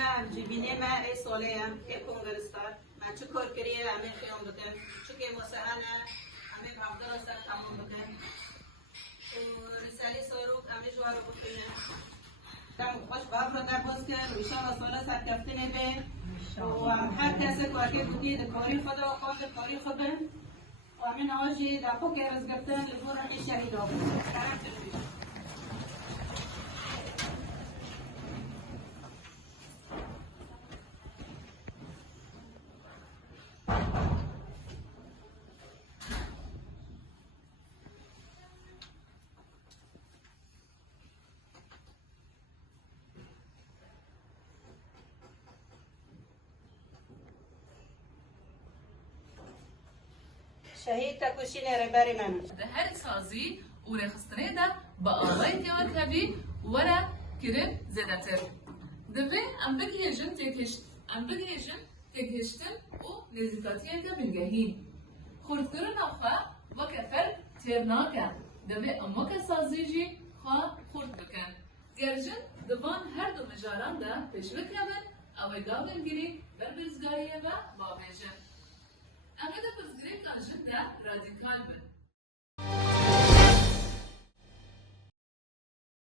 ما ام جبینه ما ای ساله ام ای کنگرستار ما چه کار کریه همه خیام بکن چه که مسحانه همه عبدالله سر تمام بکن و رساله سایروک همه جوارو بکنه کم خوش باب را در باز کن و ایشان ساله سر کفتنه به و هر کسی که بودی در کاری خود و خواهد کاری خود به و همین آجی در خود که رز گفتن لبور همی شهید آبود کرم تنویش شهید تکوشین ربری من ده هر سازی و رخصتنه ده با آلای تیوان کبی ورا کرم زدتر دوی ام بگیجن تکهشتن و نزیکاتیه که بنگهین خورد آخوا و کفر ترناکه دوی اما که سازی جی خواه خورد بکن گرجن دوان هر دو مجاران ده پیشوک یابن اوی گاون گیری بر برزگاریه و بابیجن اما ده بزرگی کانجن ده رادیکال بن